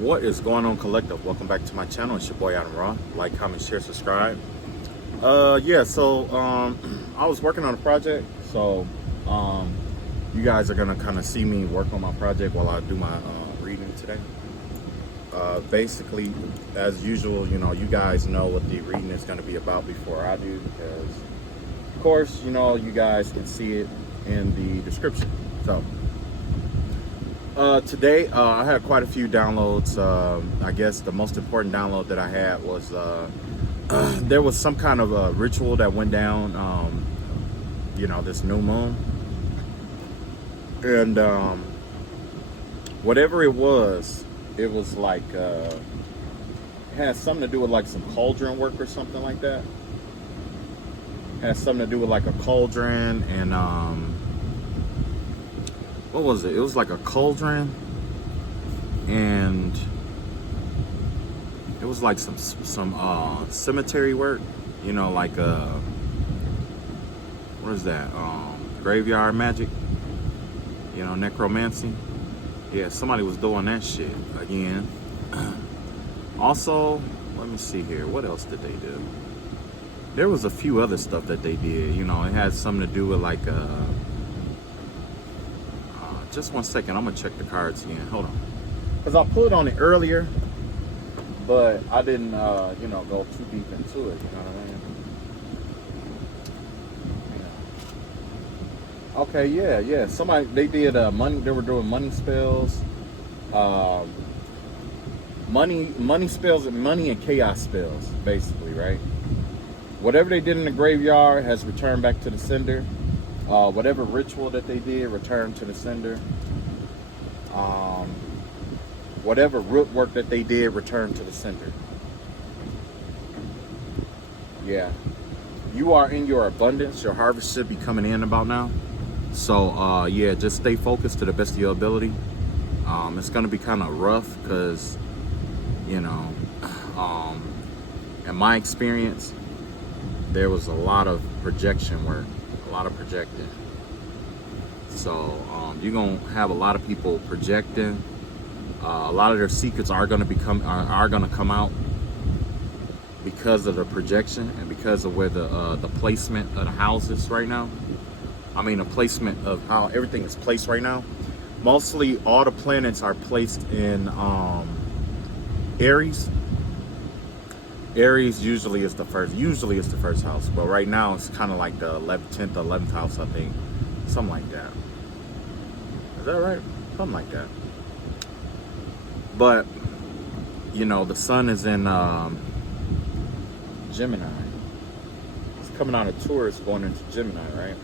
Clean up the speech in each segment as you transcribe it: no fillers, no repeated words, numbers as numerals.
What is going on, collective? Welcome back to my channel. It's your boy Adam Raw. Like, comment, share, subscribe. I was working on a project, so you guys are gonna kind of see me work on my project while I do my reading today. Basically, as usual, you guys know what the reading is going to be about before I do, because of course, you guys can see it in the description. So today, I had quite a few downloads. I guess the most important download that I had was there was some kind of a ritual that went down, this new moon. And whatever it was like, it had something to do with like some cauldron work or something like that. It had something to do with like a cauldron and what was it? It was like a cauldron, and it was like some cemetery work, like what is that? Graveyard magic, necromancy. Yeah, somebody was doing that shit again. Also, let me see here. What else did they do? There was a few other stuff that they did. It had something to do with like just one second, I'm gonna check the cards again. Hold on, because I put on it earlier, but I didn't, go too deep into it. You know what I mean? Yeah. Okay, yeah. Somebody, they did money. They were doing money spells, money spells, and money and chaos spells, basically, right? Whatever they did in the graveyard has returned back to the sender. Whatever ritual that they did returned to the sender. Whatever root work that they did returned to the sender. Yeah. You are in your abundance. Your harvest should be coming in about now. So, just stay focused to the best of your ability. It's going to be kind of rough because, in my experience, there was a lot of projection work. A lot of projecting. So you're gonna have a lot of people projecting. A lot of their secrets are gonna come out because of the projection and because of where the placement of the houses right now. I mean, the placement of how everything is placed right now. Mostly all the planets are placed in Aries. Aries usually is the first house, but right now it's kind of like the 10th, 11th house, I think, something like that. Is that right? Something like that. But the sun is in Gemini. It's coming out of Taurus, going into Gemini, right?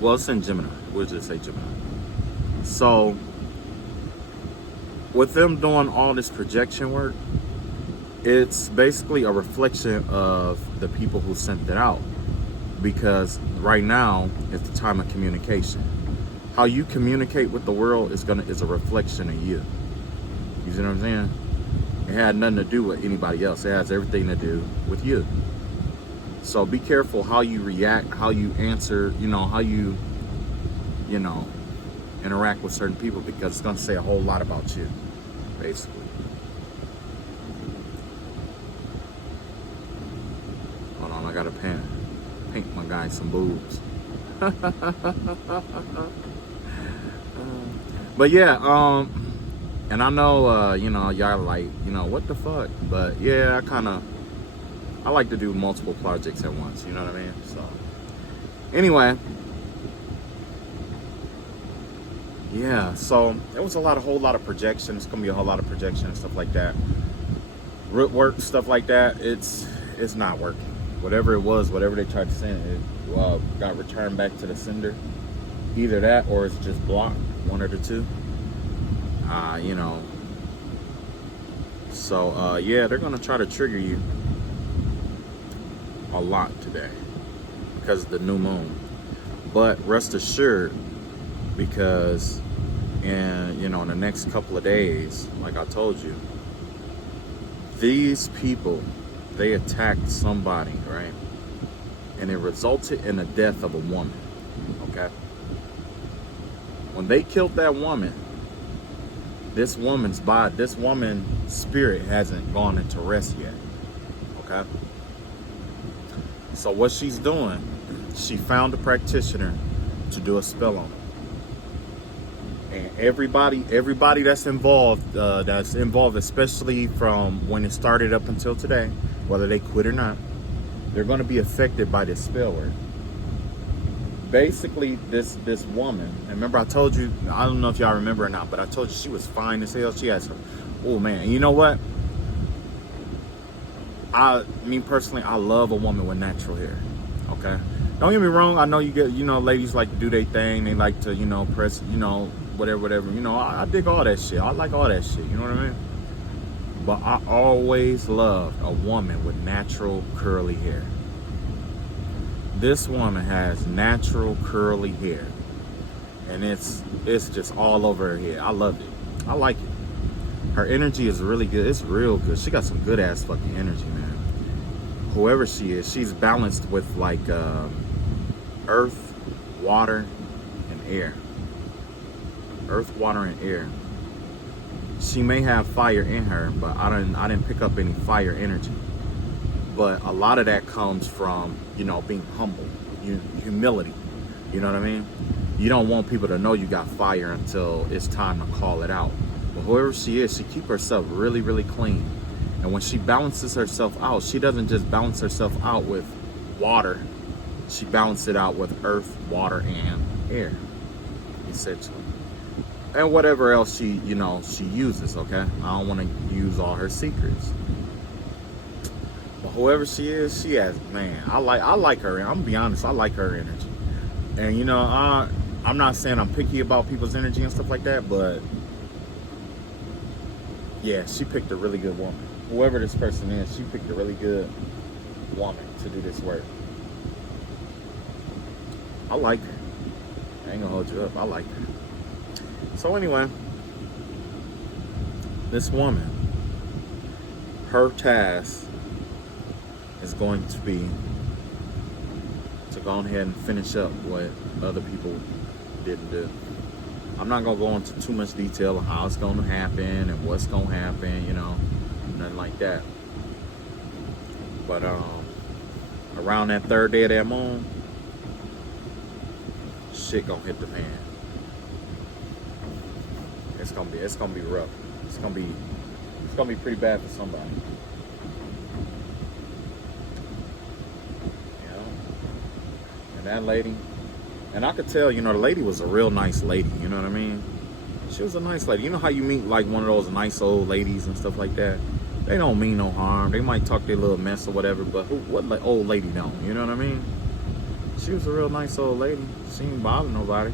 Well, it's in Gemini. We'll just say Gemini. So with them doing all this projection work, it's basically a reflection of the people who sent it out, because right now is the time of communication. How you communicate with the world is a reflection of you. You see what I'm saying? It had nothing to do with anybody else. It has everything to do with you. So be careful how you react, how you answer, how you, interact with certain people, because it's going to say a whole lot about you, basically. I gotta paint my guy some boobs. But yeah, and I know, y'all like, what the fuck? But yeah, I like to do multiple projects at once, you know what I mean? So anyway, yeah, so it was a whole lot of projection. It's gonna be a whole lot of projection and stuff like that. Root work, stuff like that, it's not working. Whatever it was, whatever they tried to send, it got returned back to the sender. Either that or it's just blocked, one or the two. So, they're going to try to trigger you a lot today because of the new moon. But rest assured, because in the next couple of days, like I told you, these people, they attacked somebody, right? And it resulted in the death of a woman, okay? When they killed that woman, This woman's body, this woman's spirit hasn't gone into rest yet. Okay? So what she's doing, she found a practitioner to do a spell on her. And everybody that's involved, especially from when it started up until today, whether they quit or not, they're going to be affected by this spell word. Basically, this woman, and remember I told you, I don't know if y'all remember or not, but I told you she was fine as hell. She had some, oh man, and you know what? Me personally, I love a woman with natural hair. Okay, don't get me wrong. I know ladies like to do their thing. They like to, press, whatever. I dig all that shit. I like all that shit. You know what I mean? But I always loved a woman with natural curly hair. This woman has natural curly hair, and it's just all over her head. I love it. I like it. Her energy is really good. It's real good. She got some good ass fucking energy, man. Whoever she is, she's balanced with like earth, water, and air. Earth, water, and air. She may have fire in her, but I didn't pick up any fire energy. But a lot of that comes from, being humble, humility. You know what I mean? You don't want people to know you got fire until it's time to call it out. But whoever she is, she keeps herself really, really clean. And when she balances herself out, she doesn't just balance herself out with water. She balances it out with earth, water, and air, essentially. And whatever else she uses, okay? I don't want to use all her secrets. But whoever she is, she has, man, I like her. I'm gonna be honest, I like her energy. And I'm not saying I'm picky about people's energy and stuff like that, but yeah, she picked a really good woman. Whoever this person is, she picked a really good woman to do this work. I like her. I ain't gonna hold you up. I like her. So anyway, this woman, her task is going to be to go ahead and finish up what other people didn't do. I'm not gonna go into too much detail on how it's gonna happen and what's gonna happen, nothing like that. But around that third day of that moon, shit gonna hit the fan. It's gonna be rough. It's gonna be pretty bad for somebody. And that lady, and I could tell, the lady was a real nice lady. You know what I mean? She was a nice lady. You know how you meet like one of those nice old ladies and stuff like that? They don't mean no harm. They might talk their little mess or whatever, but what old lady don't? You know what I mean? She was a real nice old lady. She didn't bother nobody.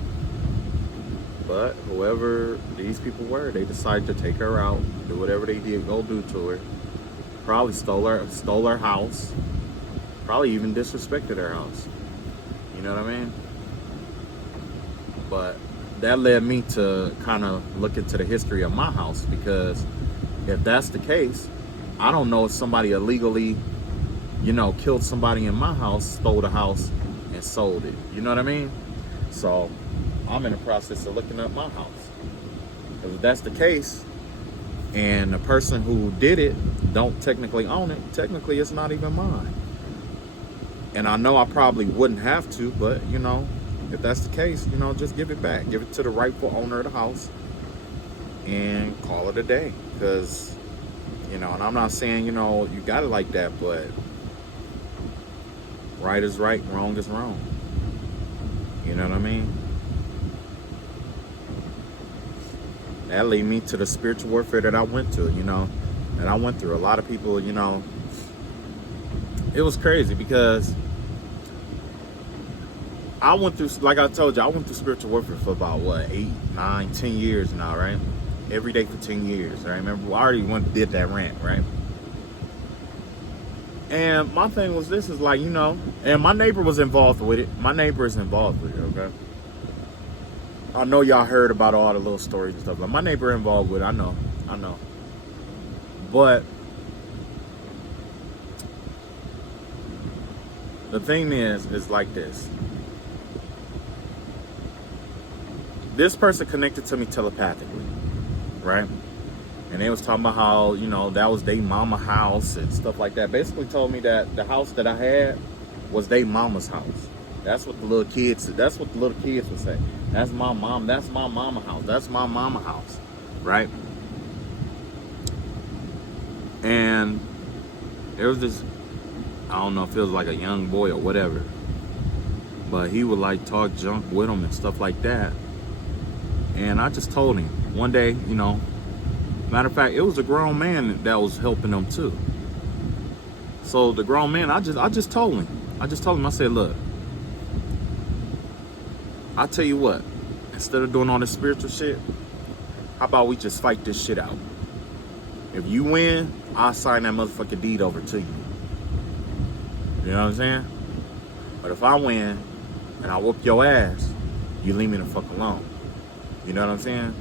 But whoever these people were, they decided to take her out, do whatever they did, go do to her. Probably stole her house. Probably even disrespected her house. You know what I mean? But that led me to kind of look into the history of my house, because if that's the case, I don't know if somebody illegally, killed somebody in my house, stole the house, and sold it. You know what I mean? So I'm in the process of looking up my house. If that's the case, and the person who did it don't technically own it, technically it's not even mine. And I know I probably wouldn't have to, but if that's the case, just give it back. Give it to the rightful owner of the house and call it a day. Because, and I'm not saying, you got it like that, but right is right, wrong is wrong. You know what I mean? That led me to the spiritual warfare that I went to, that I went through. A lot of people, it was crazy because I went through, like I told you, I went through spiritual warfare for about, 8, 9, 10 years now, right? Every day for 10 years, right? Remember, I already did that rant, right? And my thing was this, is like, and my neighbor was involved with it. My neighbor is involved with it, okay? I know y'all heard about all the little stories and stuff. Like, my neighbor involved with it, I know. But the thing is like this. This person connected to me telepathically. right? And they was talking about how, you know, that was they mama house and stuff like that. Basically told me that the house that I had was they mama's house. That's what the little kids would say. That's my mama house. That's my mama house. Right? And there was this, I don't know if it was like a young boy or whatever, but he would like talk junk with him and stuff like that. And I just told him one day, you know, matter of fact, it was a grown man that was helping them too. So the grown man, I just told him. I said, look, I'll tell you what, instead of doing all this spiritual shit, how about we just fight this shit out? If you win, I'll sign that motherfucking deed over to you. You know what I'm saying? But if I win and I whoop your ass, you leave me the fuck alone. You know what I'm saying?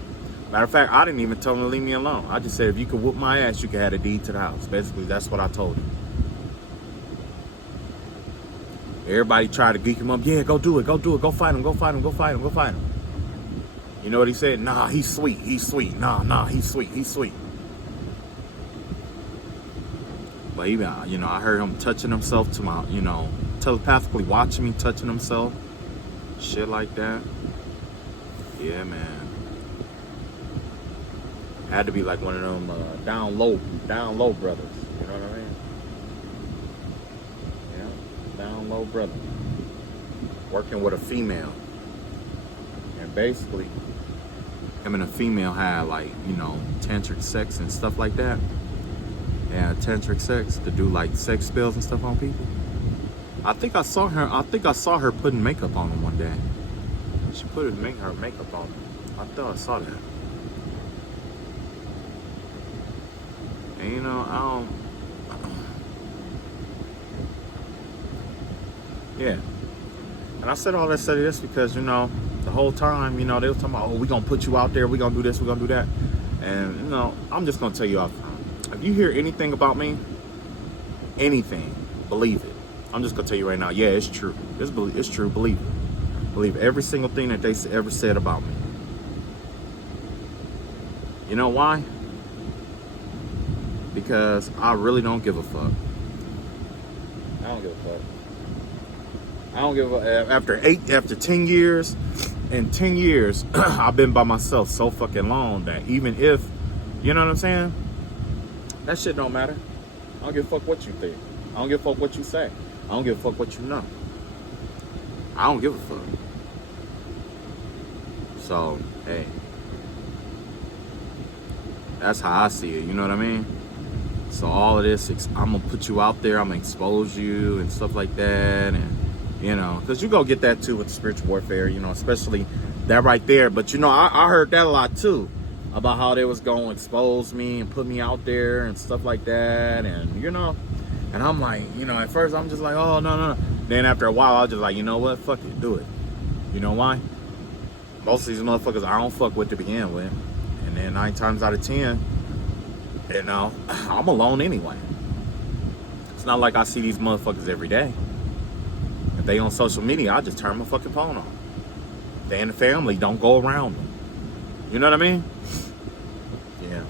Matter of fact, I didn't even tell him to leave me alone. I just said, if you could whoop my ass, you could have a deed to the house. Basically, that's what I told him. Everybody tried to geek him up. Yeah, go do it. Go fight him. You know what he said? Nah, he's sweet. Nah, he's sweet. But even, you know, I heard him touching himself to my, you know, telepathically watching me touching himself. Shit like that. Yeah, man. Had to be like one of them down low brothers. You know what I mean? Yeah, down low brother. Working with a female. And basically, him and a female had like, you know, tantric sex and stuff like that. Yeah, tantric sex to do like sex spells and stuff on people. I think I saw her putting makeup on him one day. She put her makeup on him. I thought I saw that. And you know, I don't. Yeah. And I said all that stuff this because, you know, the whole time, you know, they were talking about, oh, we're going to put you out there. We're going to do this. We're going to do that. And, you know, I'm just going to tell you off. If you hear anything about me, anything, believe it. I'm just going to tell you right now. Yeah, it's true. It's true. Believe it. Believe every single thing that they ever said about me. You know why? Because I really don't give a fuck. I don't give a fuck. I don't give a after 10 years, in 10 years, I've been by myself so fucking long that even if, you know what I'm saying? That shit don't matter. I don't give a fuck what you think. I don't give a fuck what you say. I don't give a fuck what you know. I don't give a fuck. So, hey. That's how I see it, you know what I mean? So all of this, I'm going to put you out there, I'm going to expose you and stuff like that, and, you know, because you go get that too with spiritual warfare, you know, especially that right there. But, you know, I heard that a lot too, about how they was going to expose me and put me out there and stuff like that, and, you know, and I'm like, you know, at first I'm just like, oh, no. Then after a while, I was just like, you know what, fuck it, do it. You know why? Most of these motherfuckers I don't fuck with to begin with. And then 9 times out of 10, you know, I'm alone anyway. It's not like I see these motherfuckers every day. If they on social media, I just turn my fucking phone on. If they in the family, don't go around them. You know what I mean? Yeah.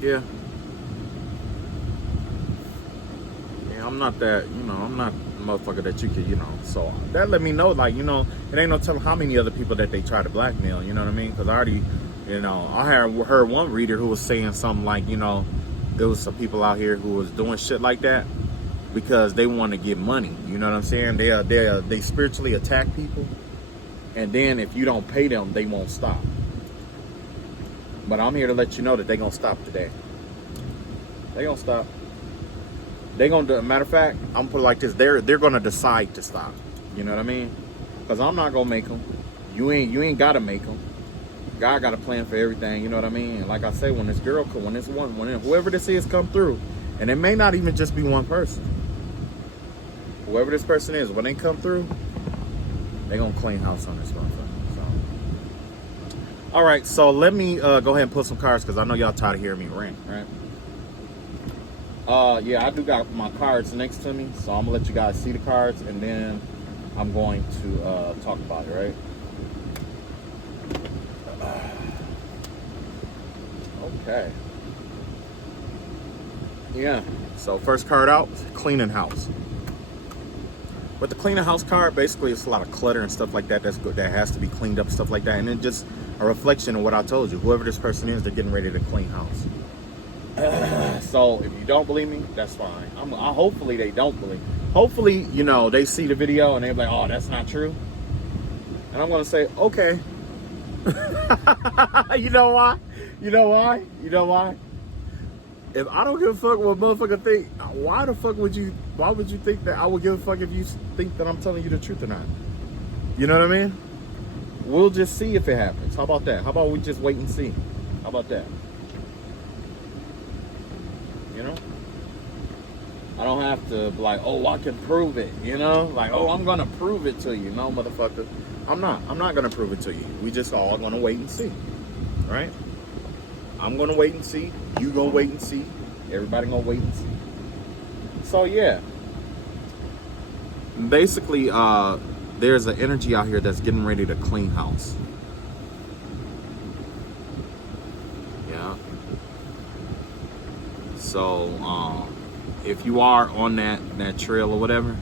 Yeah. Yeah, I'm not that, you know, I'm not a motherfucker that you could, you know. So that let me know, like, you know, it ain't no telling how many other people that they try to blackmail, you know what I mean? Because I already, you know, I heard one reader who was saying something like, you know, there was some people out here who was doing shit like that because they want to get money. You know what I'm saying? They spiritually attack people, and then if you don't pay them, they won't stop. But I'm here to let you know that they gonna stop today. They gonna stop. They gonna do. Matter of fact, I'm gonna put it like this: they're gonna decide to stop. You know what I mean? Because I'm not gonna make them. You ain't gotta make them. God got a plan for everything. You know what I mean? And like I say, when whoever this is come through, and it may not even just be one person. Whoever this person is, when they come through, they gonna clean house on this motherfucker. So, all right. So let me go ahead and put some cards because I know y'all tired of hearing me rant, right? Yeah, I do got my cards next to me, so I'm gonna let you guys see the cards, and then I'm going to talk about it, right? Okay. Yeah. So first card out, cleaning house. With the cleaning house card, basically it's a lot of clutter and stuff like that. That's good. That has to be cleaned up, stuff like that. And then just a reflection of what I told you. Whoever this person is, they're getting ready to clean house. So if you don't believe me, that's fine. Hopefully they don't believe. Hopefully, you know, they see the video and they're like, oh, that's not true. And I'm going to say, okay. You know why? You know why? You know why? If I don't give a fuck what motherfucker think, why the fuck would you, why would you think that I would give a fuck if you think that I'm telling you the truth or not? You know what I mean? We'll just see if it happens. How about that? How about we just wait and see? How about that? You know? I don't have to be like, oh, I can prove it, you know? Like, oh, I'm gonna prove it to you. No, motherfucker. I'm not gonna prove it to you. We just all gonna wait and see, right? I'm gonna wait and see. You gonna wait and see. Everybody gonna wait and see. So yeah. Basically, there's an energy out here that's getting ready to clean house. Yeah. So, if you are on that trail or whatever,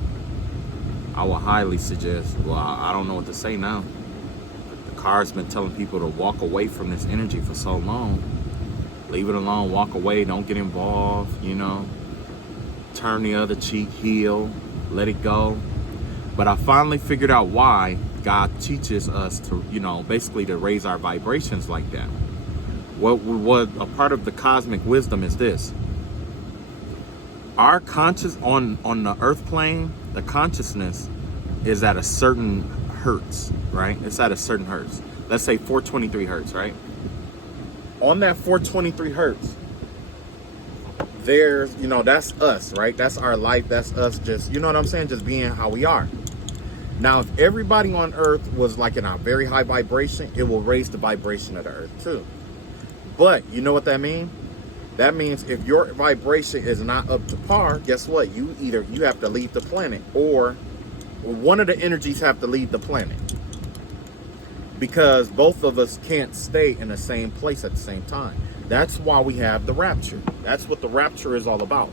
I will highly suggest, well, I don't know what to say now. The card's been telling people to walk away from this energy for so long. Leave it alone, walk away, don't get involved, you know. Turn the other cheek, heal, let it go. But I finally figured out why God teaches us to, you know, basically to raise our vibrations like that. What a part of the cosmic wisdom is this. Our conscious on the earth plane, the consciousness is at a certain hertz, right? It's at a certain hertz. Let's say 423 hertz, right? On that 423 hertz, there's, you know, that's us, right? That's our life. That's us just, you know what I'm saying? Just being how we are. Now, if everybody on earth was like in a very high vibration, it will raise the vibration of the earth too. But you know what that means? That means if your vibration is not up to par, guess what? You have to leave the planet, or one of the energies have to leave the planet. Because both of us can't stay in the same place at the same time. That's why we have the rapture. That's what the rapture is all about.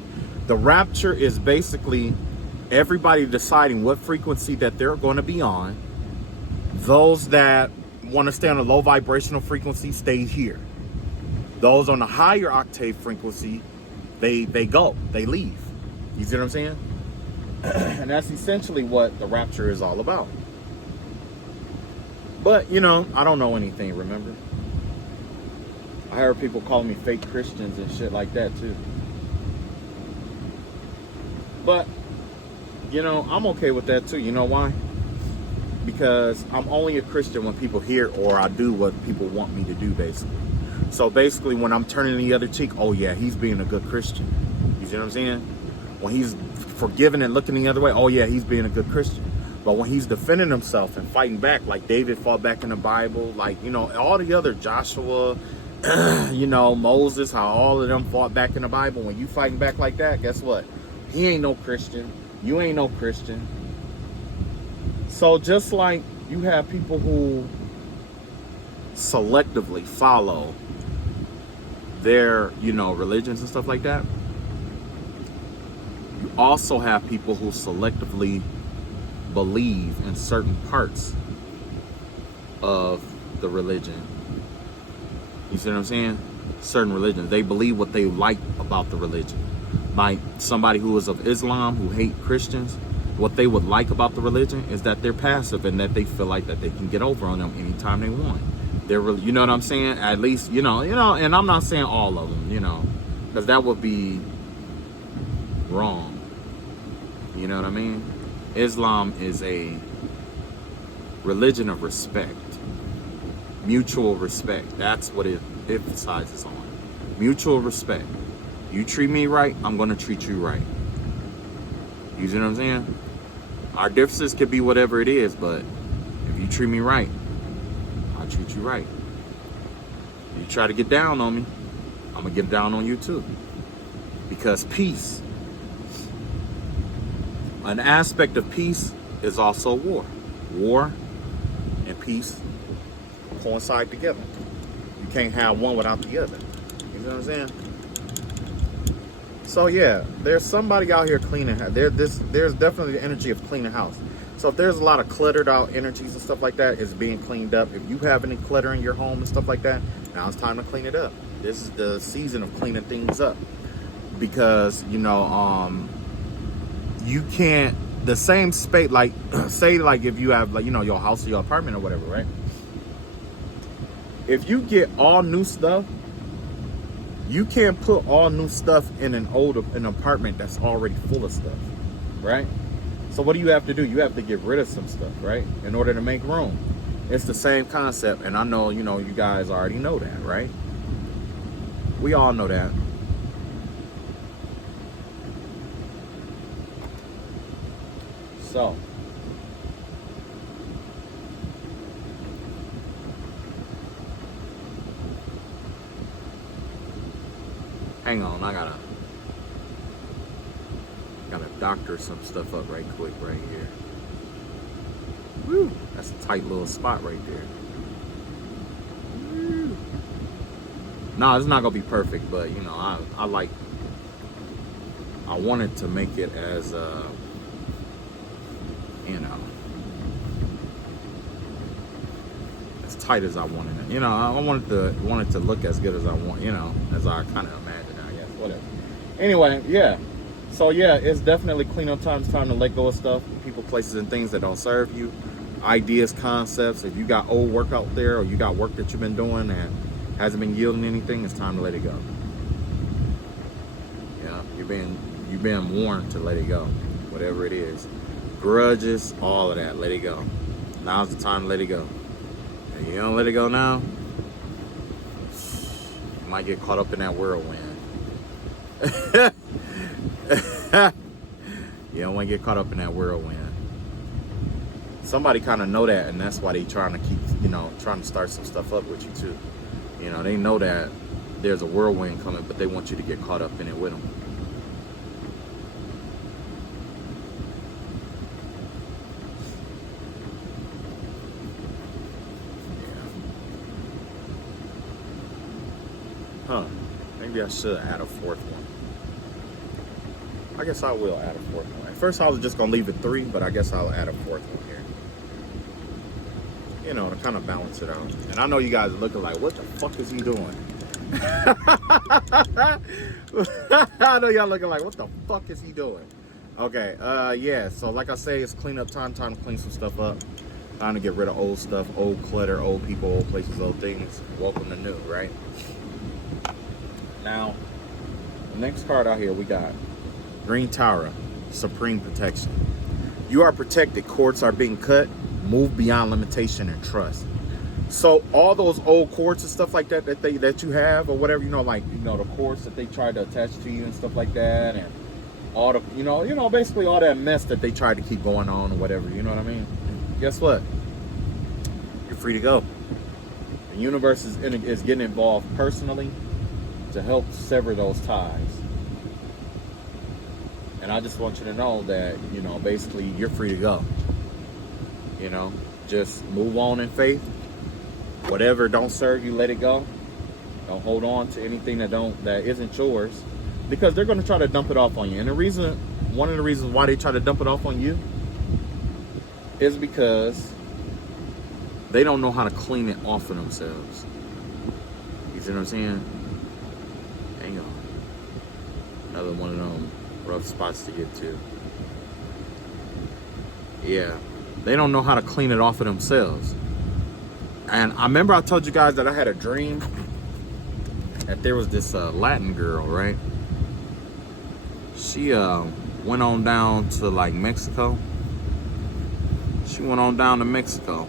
The rapture is basically everybody deciding what frequency that they're going to be on. Those that want to stay on a low vibrational frequency stay here. Those on the higher octave frequency, they go, they leave. You see what I'm saying? And that's essentially what the rapture is all about. But, you know, I don't know anything, remember? I heard people calling me fake Christians and shit like that, too. But, you know, I'm okay with that, too. You know why? Because I'm only a Christian when people hear or I do what people want me to do, basically. So, basically, when I'm turning the other cheek, oh, yeah, he's being a good Christian. You see what I'm saying? When he's forgiving and looking the other way, oh, yeah, he's being a good Christian. But when he's defending himself and fighting back, like David fought back in the Bible, like, you know, all the other Joshua, you know, Moses, how all of them fought back in the Bible. When you fighting back like that, guess what? He ain't no Christian. You ain't no Christian. So just like you have people who selectively follow their, you know, religions and stuff like that, you also have people who selectively believe in certain parts of the religion. You see what I'm saying? Certain religions. They believe what they like about the religion. Like somebody who is of Islam, who hate Christians, what they would like about the religion is that they're passive and that they feel like that they can get over on them anytime they want. They're really, you know what I'm saying? At least, you know, and I'm not saying all of them, you know, because that would be wrong. You know what I mean? Islam is a religion of respect, mutual respect. That's what it emphasizes on. Mutual respect. You treat me right, I'm going to treat you right. You see what I'm saying? Our differences could be whatever it is, but if you treat me right, I'll treat you right. You try to get down on me, I'm going to get down on you too. Because peace, an aspect of peace is also war. War and peace coincide together. You can't have one without the other. You know what I'm saying? So yeah, there's somebody out here cleaning. There's definitely the energy of cleaning house. So if there's a lot of cluttered out energies and stuff like that, it's being cleaned up. If you have any clutter in your home and stuff like that, now it's time to clean it up. This is the season of cleaning things up, because you can't, the same space, like say like if you have like your house or your apartment or whatever, right? If you get all new stuff, you can't put all new stuff in an apartment that's already full of stuff, right? So what do you have to do? You have to get rid of some stuff, right? In order to make room. It's the same concept, and I know, you guys already know that, right? We all know that. So, hang on, I gotta doctor some stuff up right quick right here. Woo, that's a tight little spot right there. Woo. No, it's not gonna be perfect, but I wanted to make it as as tight as I wanted it. I wanted to look as good as I want, as I kind of imagined, I guess. Whatever. Anyway, yeah. So yeah, it's definitely cleanup time. It's time to let go of stuff, people, places, and things that don't serve you. Ideas, concepts. If you got old work out there, or you got work that you've been doing and hasn't been yielding anything, it's time to let it go. Yeah, you're being warned to let it go, whatever it is. Grudges, all of that, let it go. Now's the time to let it go. If you don't let it go now, you might get caught up in that whirlwind. You don't want to get caught up in that whirlwind. Somebody kind of know that, and that's why they trying to keep, trying to start some stuff up with you too. They know that there's a whirlwind coming, but they want you to get caught up in it with them. Huh. Maybe I should add a fourth one. I guess I will add a fourth one. At first I was just going to leave it 3, but I guess I'll add a fourth one here. To kind of balance it out. And I know you guys are looking like, what the fuck is he doing? I know y'all looking like, what the fuck is he doing? Okay, yeah, so like I say, it's cleanup time to clean some stuff up. Time to get rid of old stuff, old clutter, old people, old places, old things. Welcome to new, right? Now, the next card out here we got Green Tower, Supreme Protection. You are protected. Cords are being cut. Move beyond limitation and trust. So all those old cords and stuff like that that you have or whatever, the cords that they try to attach to you and stuff like that, and all the basically all that mess that they tried to keep going on or whatever. You know what I mean? Guess what? You're free to go. The universe is getting involved personally to help sever those ties. And I just want you to know that, basically you're free to go. Just move on in faith. Whatever don't serve you, let it go. Don't hold on to anything that isn't yours, because they're going to try to dump it off on you. And one of the reasons why they try to dump it off on you is because they don't know how to clean it off of themselves. You see what I'm saying? Hang on. Another one of them rough spots to get to. Yeah. They don't know how to clean it off of themselves. And I remember I told you guys that I had a dream that there was this Latin girl, right? She went on down to like Mexico. She went on down to Mexico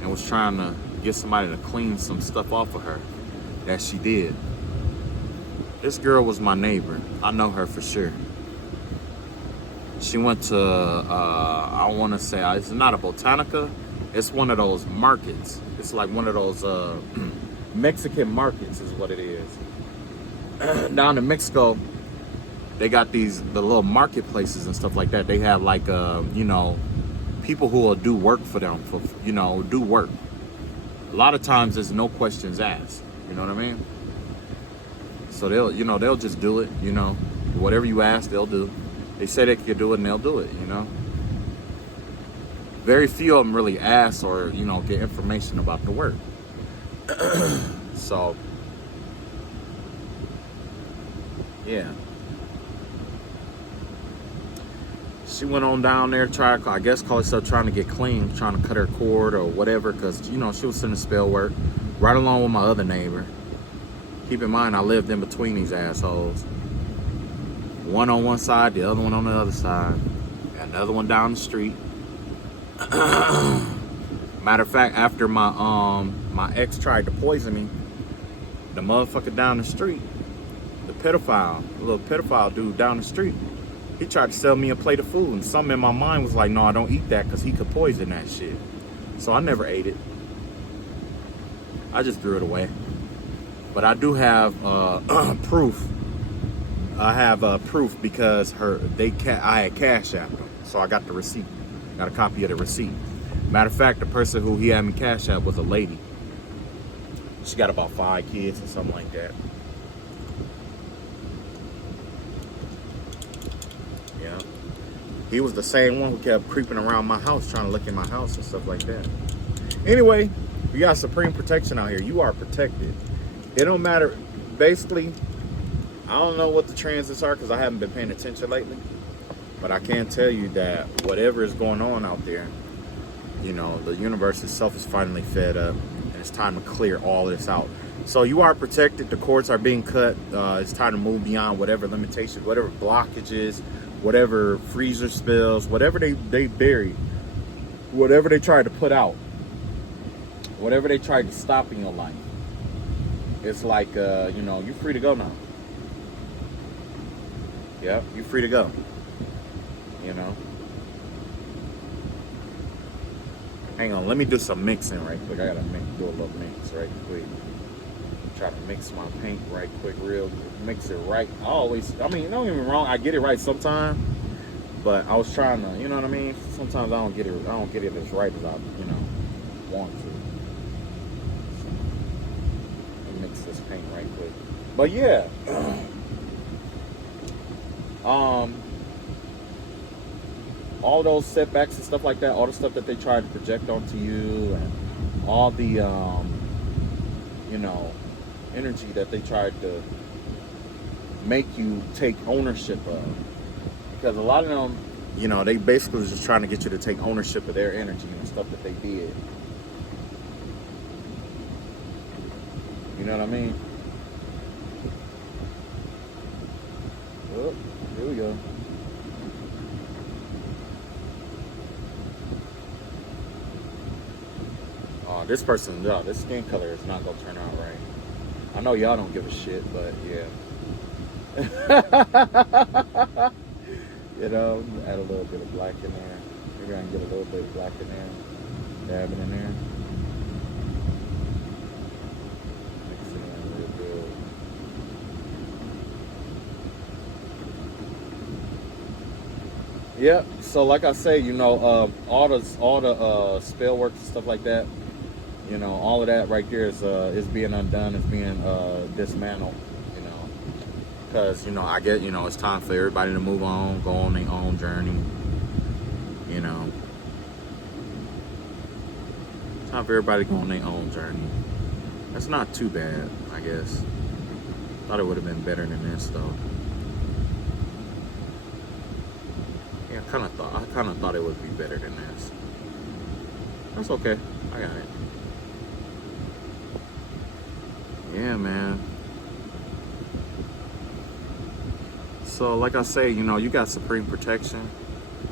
and was trying to get somebody to clean some stuff off of her that she did. This girl was my neighbor. I know her for sure. She went to, I want to say, it's not a Botanica. It's one of those markets. It's like one of those Mexican markets is what it is. Down in Mexico, they got the little marketplaces and stuff like that. They have like, people who will do work for them, do work. A lot of times there's no questions asked. You know what I mean? So they'll just do it, whatever you ask, they'll do. They say they can do it and they'll do it, Very few of them really ask or, get information about the work. So, yeah. She went on down there, I guess call herself trying to get clean, trying to cut her cord or whatever, because, she was sending spell work right along with my other neighbor. Keep in mind, I lived in between these assholes. One on one side, the other one on the other side. Got another one down the street. Matter of fact, after my ex tried to poison me, the motherfucker down the street, the little pedophile dude down the street, he tried to sell me a plate of food, and something in my mind was like, no, I don't eat that because he could poison that shit. So I never ate it. I just threw it away. But I do have proof. I have proof because I had Cash Apped them, so I got the receipt. Got a copy of the receipt. Matter of fact, the person who he had me Cash App was a lady. She got about 5 kids or something like that. Yeah. He was the same one who kept creeping around my house, trying to look in my house and stuff like that. Anyway, you got supreme protection out here. You are protected. It don't matter. Basically, I don't know what the transits are because I haven't been paying attention lately. But I can tell you that whatever is going on out there, the universe itself is finally fed up. And it's time to clear all this out. So you are protected. The cords are being cut. It's time to move beyond whatever limitations, whatever blockages, whatever freezer spills, whatever they buried, whatever they tried to put out, whatever they tried to stop in your life. It's like, you're free to go now. Yeah, you're free to go. Hang on, let me do some mixing right quick. I gotta do a little mix right quick. Try to mix my paint right quick, mix it right. Don't get me wrong, I get it right sometimes, but I was trying to, you know what I mean? Sometimes I don't get it as right as I, want to. So, let me mix this paint right quick. But yeah. All those setbacks and stuff like that, all the stuff that they tried to project onto you, and all the, energy that they tried to make you take ownership of. Because a lot of them, they basically was just trying to get you to take ownership of their energy and stuff that they did. You know what I mean? Oh, here we go. This person, this skin color is not gonna turn out right. I know y'all don't give a shit, but yeah. Add a little bit of black in there. Maybe I can get a little bit of black in there. Dab it in there. Mix it in real good. Yep. So like I say, all the spell work and stuff like that. All of that right there is being undone, is being dismantled, because, I get, it's time for everybody to move on, go on their own journey, time for everybody to go on their own journey. That's not too bad, I guess. Thought it would have been better than this, though. Yeah, I kind of thought it would be better than this. That's okay. I got it. Yeah, man. So, like I say, you got supreme protection.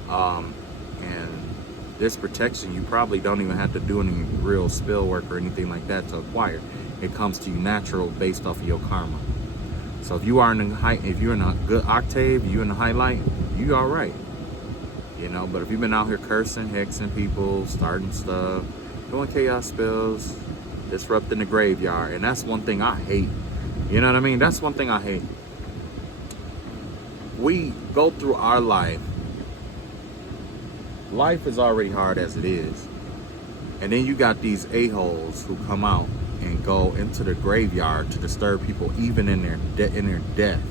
And this protection, you probably don't even have to do any real spell work or anything like that to acquire. It comes to you natural based off of your karma. So if you are if you're in a good octave, you're in the highlight, you all right. But if you've been out here cursing, hexing people, starting stuff, doing chaos spells, disrupting the graveyard, and that's one thing I hate. You know what I mean? That's one thing I hate. We go through our life. Life is already hard as it is. And then you got these a-holes who come out and go into the graveyard to disturb people even in their death,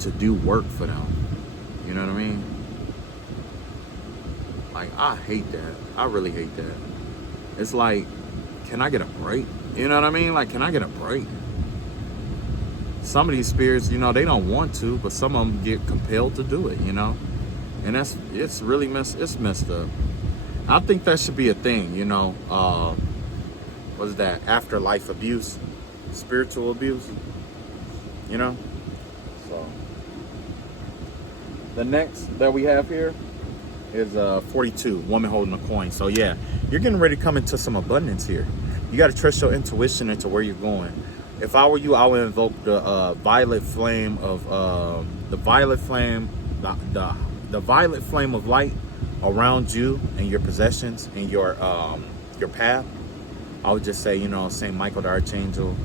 to do work for them. You know what I mean? Like, I hate that. I really hate that. It's like, can I get a break? You know what I mean? Like, can I get a break? Some of these spirits, you know, they don't want to, but some of them get compelled to do it, you know? And it's really messed up. I think that should be a thing, you know? What is that? Afterlife abuse, spiritual abuse, you know? So, the next that we have here is 42, woman holding a coin. So yeah, you're getting ready to come into some abundance here. You got to trust your intuition into where you're going. If I were you, I would invoke the violet flame of the violet flame of light around you and your possessions and your path. I would just say, you know, Saint Michael the Archangel,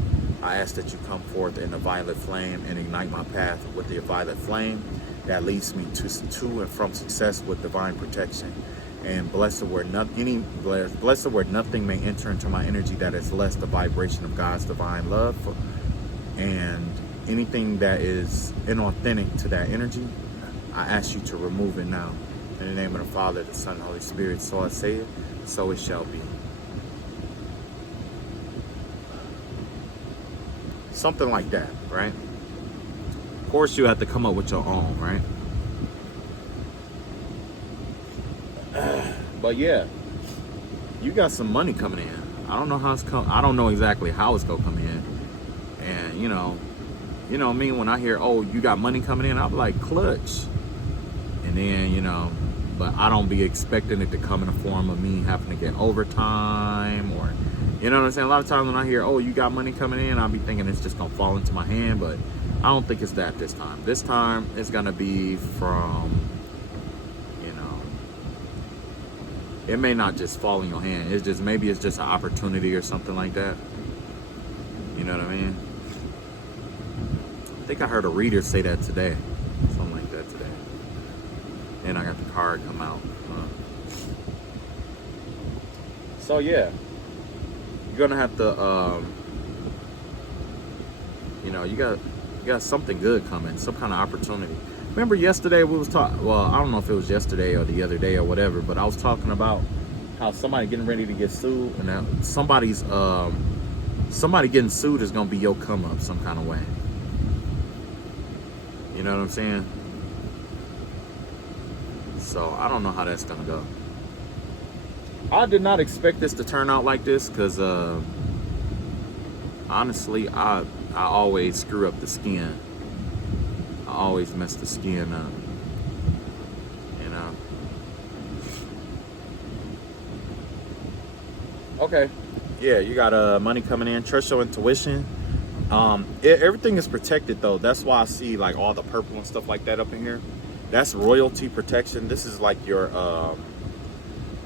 I ask that you come forth in the violet flame and ignite my path with the violet flame that leads me to and from success with divine protection. And blessed where nothing may enter into my energy that is less the vibration of God's divine love. And anything that is inauthentic to that energy, I ask you to remove it now. In the name of the Father, the Son, and the Holy Spirit. So I say it, so it shall be. Something like that, right? Of course, you have to come up with your own, right? But yeah, you got some money coming in. I don't know how it's come. I don't know exactly how it's gonna come in. And you know me, when I hear, oh, you got money coming in, I'm like, clutch. And then, you know, but I don't be expecting it to come in the form of me having to get overtime, or, you know what I'm saying? A lot of times when I hear, oh, you got money coming in, I'll be thinking it's just gonna fall into my hand, but I don't think it's that this time. This time it's gonna be from, you know, it may not just fall in your hand. It's just, maybe it's just an opportunity or something like that. You know what I mean? I think I heard a reader say that today. Something like that today. And I got the card come out. So yeah, you're gonna have to, you know, you got something good coming, some kind of opportunity. Remember yesterday we was talking, well, I don't know if it was yesterday or the other day or whatever, but I was talking about how somebody getting ready to get sued, and now somebody getting sued is gonna be your come up some kind of way. You know what I'm saying? So I don't know how that's gonna go. I did not expect this to turn out like this, because honestly, I always screw up the skin. I always mess the skin up. You know? Okay. Yeah, you got money coming in. Trust your intuition. Everything is protected though. That's why I see like all the purple and stuff like that up in here. That's royalty protection. This is like your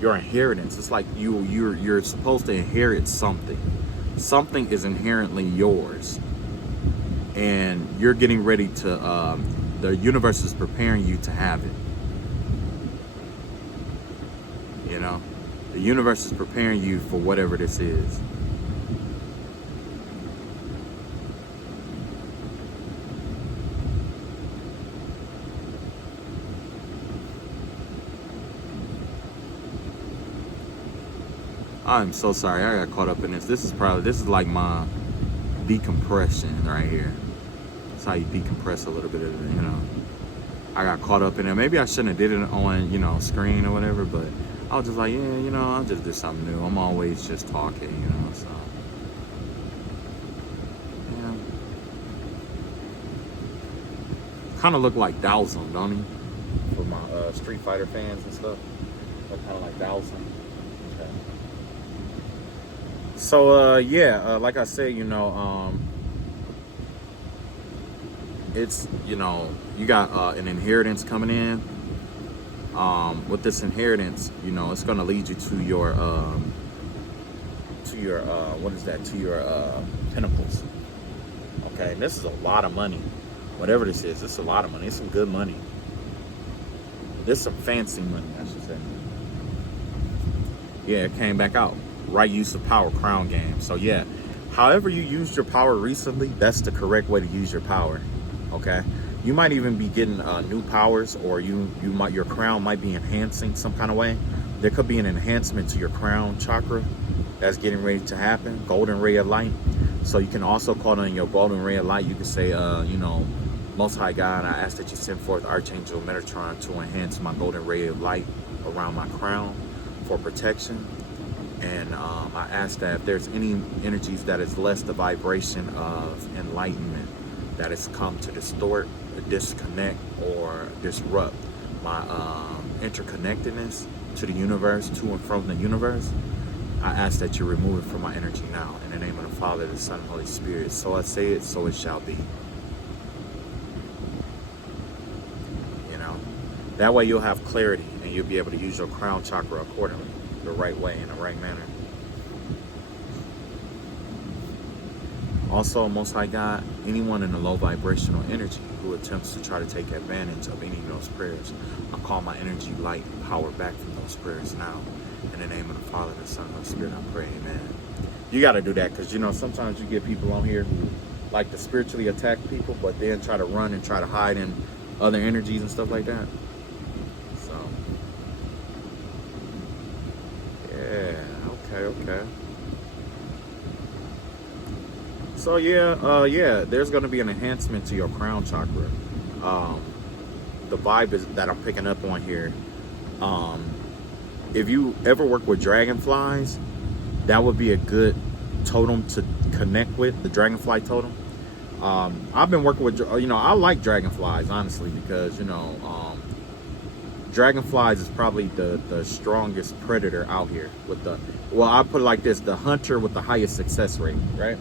inheritance. It's like you're supposed to inherit something. Something is inherently yours, and you're getting ready to. The universe is preparing you to have it. You know, the universe is preparing you for whatever this is. I'm so sorry. I got caught up in this. This is like my decompression right here. That's how you decompress a little bit of it, you know. I got caught up in it. Maybe I shouldn't have did it on, you know, screen or whatever, but I was just like, yeah, you know, I'll just do something new. I'm always just talking, you know, so. Yeah. Kind of look like Dhalsim, don't he? For my Street Fighter fans and stuff. Look kind of like Dhalsim. Okay. So, yeah, like I said, you know, it's, you know, you got an inheritance coming in. With this inheritance, you know, it's going to lead you to your what is that? To your pinnacles. Okay, and this is a lot of money. Whatever this is a lot of money. It's some good money. This is some fancy money, I should say. Yeah, it came back out. right use of power, crown game. So yeah, however you used your power recently, that's the correct way to use your power. Okay, you might even be getting new powers, or your crown might be enhancing some kind of way. There could be an enhancement to your crown chakra that's getting ready to happen. Golden ray of light. So you can also call on your golden ray of light. You can say, Most High God, I ask that you send forth Archangel Metatron to enhance my golden ray of light around my crown for protection. And I ask that if there's any energies that is less the vibration of enlightenment that has come to distort, disconnect, or disrupt my interconnectedness to the universe, to and from the universe, I ask that you remove it from my energy now. In the name of the Father, the Son, and Holy Spirit. So I say it, so it shall be. That way you'll have clarity and you'll be able to use your crown chakra accordingly, the right way, in the right manner. Also, Most High God, anyone in a low vibrational energy who attempts to try to take advantage of any of those prayers, I call my energy light power back from those prayers now. In the name of the Father, the Son, and the Spirit, I pray, amen. You got to do that because, sometimes you get people on here who like to spiritually attack people, but then try to run and try to hide in other energies and stuff like that. Okay. So yeah, there's going to be an enhancement to your crown chakra. The vibe is that I'm picking up on here. If you ever work with dragonflies, that would be a good totem to connect with, the dragonfly totem. I've been working with, I like dragonflies, honestly, because, dragonflies is probably the strongest predator out here with I put it like this, the hunter with the highest success rate, right?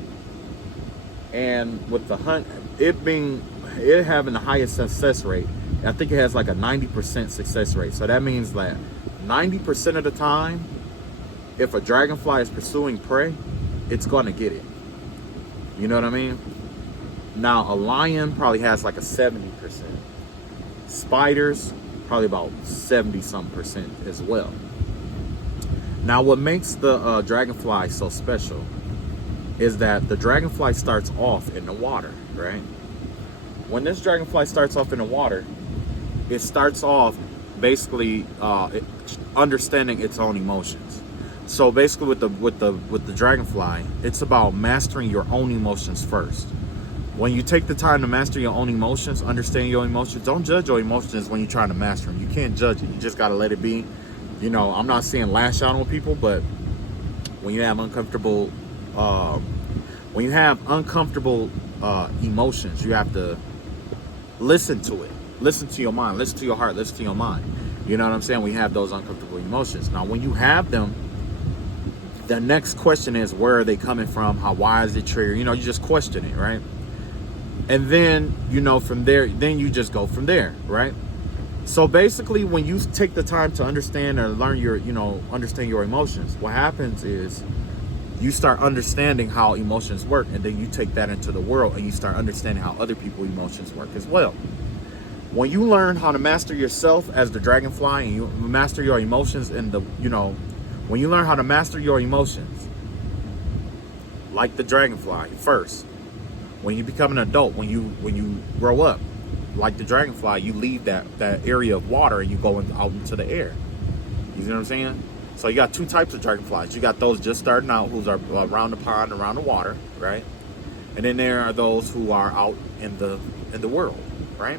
And with the it having the highest success rate, I think it has like a 90% success rate. So that means that 90% of the time, if a dragonfly is pursuing prey, it's gonna get it. You know what I mean? Now a lion probably has like a 70%. Spiders, probably about 70-some% as well. Now, what makes the dragonfly so special is that the dragonfly starts off in the water, right? When this dragonfly starts off in the water, it starts off basically understanding its own emotions. So basically, with the dragonfly, it's about mastering your own emotions first. When you take the time to master your own emotions, understand your emotions, don't judge your emotions when you're trying to master them. You can't judge it. You just got to let it be. I'm not saying lash out on people, but when you have uncomfortable emotions, you have to listen to it. Listen to your mind. Listen to your heart. Listen to your mind. You know what I'm saying? We have those uncomfortable emotions. Now, when you have them, the next question is, where are they coming from? Why is it triggered? You just question it, right? And then, from there, then you just go from there, right? So basically, when you take the time to understand or learn understand your emotions, what happens is you start understanding how emotions work, and then you take that into the world and you start understanding how other people's emotions work as well. When you learn how to master yourself as the dragonfly and you master your emotions when you learn how to master your emotions, like the dragonfly first, when you become an adult, when you grow up, like the dragonfly, you leave that area of water and you go out into the air. You see what I'm saying? So you got two types of dragonflies. You got those just starting out, who are around the pond, around the water, right? And then there are those who are out in the world, right?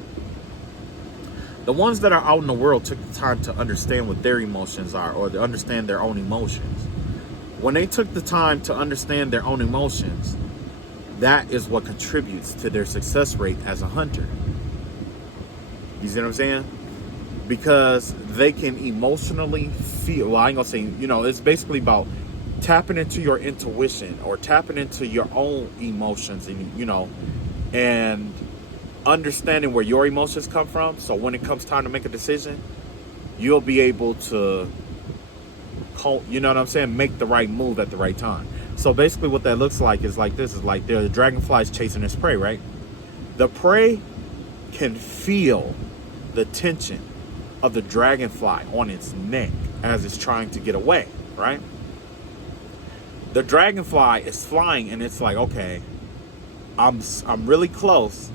The ones that are out in the world took the time to understand what their emotions are, or to understand their own emotions. When they took the time to understand their own emotions, that is what contributes to their success rate as a hunter. You see what I'm saying? Because they can emotionally feel, I ain't gonna say, it's basically about tapping into your intuition or tapping into your own emotions and understanding where your emotions come from. So when it comes time to make a decision, you'll be able to, make the right move at the right time. So basically what that looks like is like this, is like the dragonfly's chasing its prey, right? The prey can feel the tension of the dragonfly on its neck as it's trying to get away, right? The dragonfly is flying, and it's like, okay, I'm really close,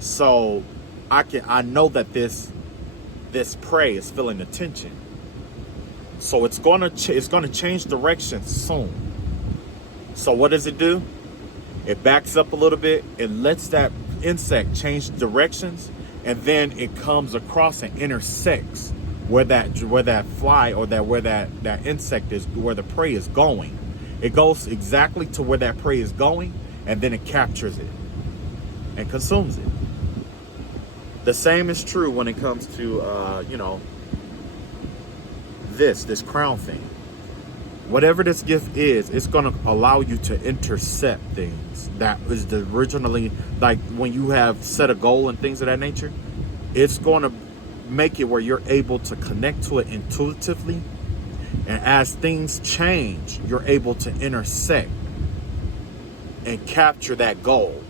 so I know that this prey is feeling the tension, so it's gonna change direction soon. So what does it do? It backs up a little bit. It lets that insect change directions, and then it comes across and intersects where that fly or where that insect is, where the prey is going. It goes exactly to where that prey is going, and then it captures it and consumes it. The same is true when it comes to this crown thing. Whatever this gift is, it's going to allow you to intercept things that is originally, like when you have set a goal and things of that nature. It's going to make it where you're able to connect to it intuitively, and as things change, you're able to intersect and capture that goal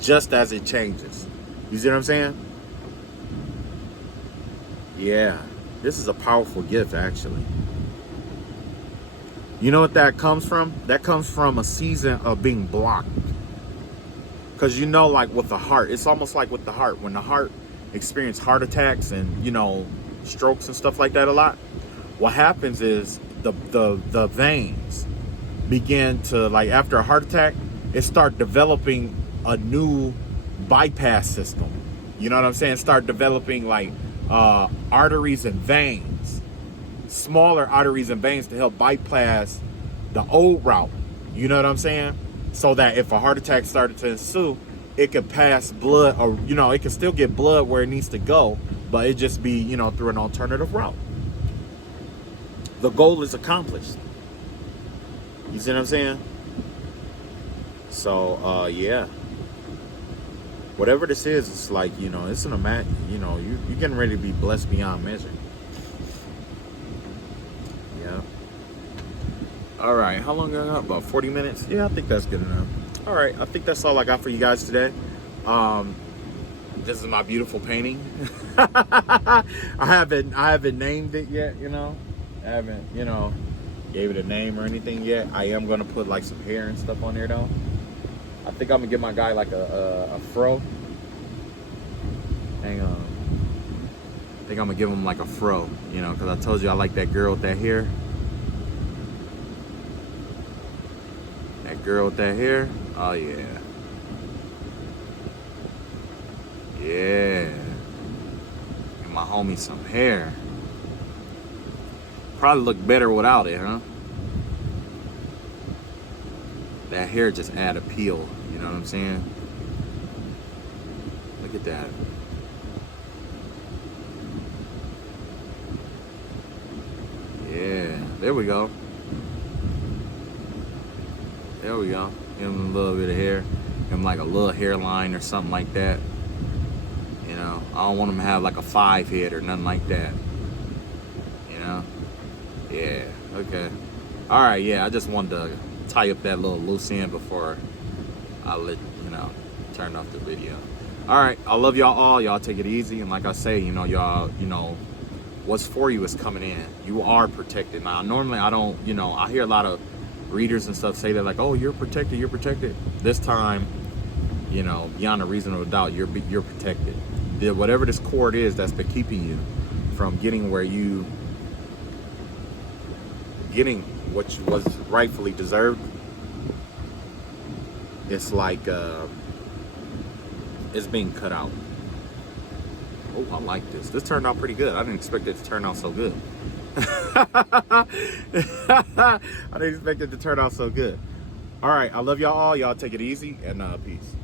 just as it changes. You see what I'm saying? Yeah, this is a powerful gift, actually. You know what that comes from? That comes from a season of being blocked. Because like with the heart, it's almost like with the heart. When the heart experiences heart attacks and, strokes and stuff like that a lot, what happens is the veins begin to, like after a heart attack, it start developing a new bypass system. You know what I'm saying? Start developing like arteries and veins. Smaller arteries and veins to help bypass the old route. You know what I'm saying? So that if a heart attack started to ensue, it could pass blood, or it could still get blood where it needs to go, but it just be through an alternative route. The goal is accomplished. You see what I'm saying? So yeah, whatever this is, it's like it's an you're getting ready to be blessed beyond measure. All right, how long I got? About 40 minutes? Yeah, I think that's good enough. All right, I think that's all I got for you guys today. This is my beautiful painting. I haven't named it yet, I haven't, gave it a name or anything yet. I am gonna put like some hair and stuff on there though. I think I'm gonna give my guy like a fro. Hang on. I think I'm gonna give him like a fro, because I told you I like that girl with that hair. Girl with that hair. Oh yeah. Yeah. Give my homie some hair. Probably look better without it, huh? That hair just add appeal, you know what I'm saying? Look at that. Yeah, there we go. There we go. Give him a little bit of hair. Give him like a little hairline or something like that. I don't want him to have like a 5 head or nothing like that. Yeah, okay. All right, yeah, I just wanted to tie up that little loose end before I turn off the video. All right, I love y'all all. Y'all take it easy. And like I say, y'all, what's for you is coming in. You are protected. Now, normally I don't, I hear a lot of readers and stuff say that like, oh, you're protected. This time, beyond a reasonable doubt, you're protected. Whatever this cord is that's been keeping you from getting what was rightfully deserved, it's like it's being cut out. Oh, I like this. This turned out pretty good. I didn't expect it to turn out so good. I didn't expect it to turn out so good. All right, I love y'all all. Y'all take it easy, and peace.